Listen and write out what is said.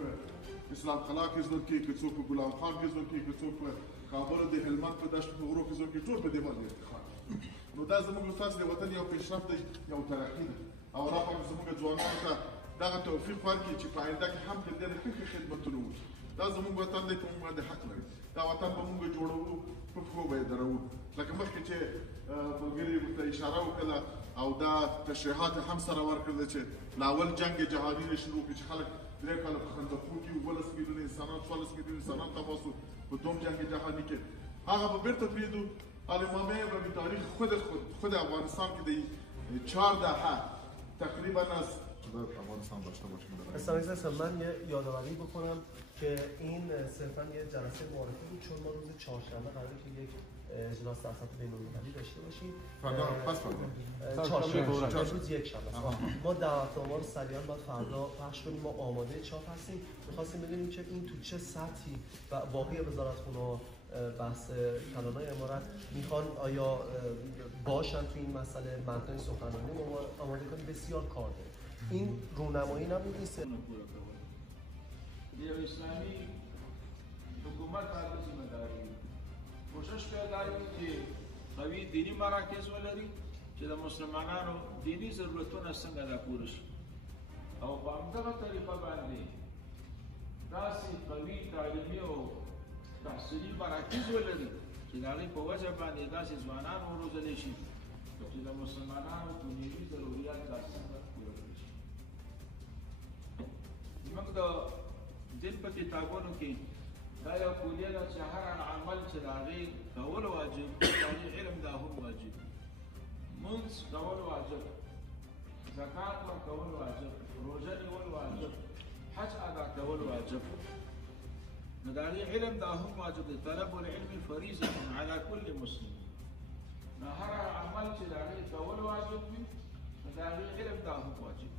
په اسلام قلعه کې ژوند کوي، که څوک په ګلام خان کې ژوند کوي، که څوک په کابل د هلمند په دشت په غرو کې ژوند کوي، ټول په دې باندې افتخار. نو دا زموږ ستاسو د وطن یو پیشرفت دی، یو ترقي ده او الله پاک زموږ ځوانانو ته دغه توفیق ورکړي چې په آینده کې هم د دې نه ښه خدمتونه وکړي. دا زموږ وطن دی، په موږ باندې حق لري. دا وطن به موږ جوړوو، په پښو به یې درو. لکه مخکې چې ملګري ورته اشاره وکړه او دا تشریحات هم سره ورکړل چې له اول جنګ جهادي نه شروع کړي چې خلک 3 کاله په خندقونو کې 12 میلیونه انسانان 14 میلیونه انسانان تباه شو په دوم جنگ جهادي کې. هغه به بیرته پرېږدو. الامامه و به تاریخ خود افغانستان که دی 4 دهه تقریبا از افغانستان داشته باشیم. استاد من یه یادآوری بکنم که این صرفا یه جلسه معرفی بود، چون ما روز چهارشنبه قراره که یک اجلاس در سطح بین‌المللی داشته باشیم. چهارشنبه روز یک شنبه ما دعوتنامه رو سریعا باید فردا پخش کنیم. ما آماده چاپ هستیم. می‌خواستیم بدونیم که این تو چه سطحی و باقی وزارتخونه بحث کانال‌های امارات میخوان آیا باشن تو این مسئله. متن سخنرانی ما آماده کنیم، بسیار کار داریم. این رونمایی نبود این سر یو اسلامی حکومت هغه ذمہ داری کوشش کوي چې قوي دینی مراکز ولري چې د مسلمانانو دینی ضرورتونه څنګه دا پوره شي او په همدغه طریقه باندې داسې قوي تعلیمي او تحصیلي مراکز ولري چې د هغې په وجه باندې داسې ځوانان وروزلی شي چې د مسلمانانو دنیوي ضروريات دا څنګه پوره کړي شي. موږ د دین په کتابونو کې دا یو کلیه ده چې هر عمل چې د هغې کول واجب، د هغې علم دا هم واجب. مونځ کول واجب، زکات ورکول واجب، روژه نیول واجب، حج ادا کول واجب. نو د هغې علم دا هم واجب دی. طلب العلم فریضة علی کل مسلم. نو هر عمل چې د هغې کول واجب وي، نو د هغې علم دا هم واجب.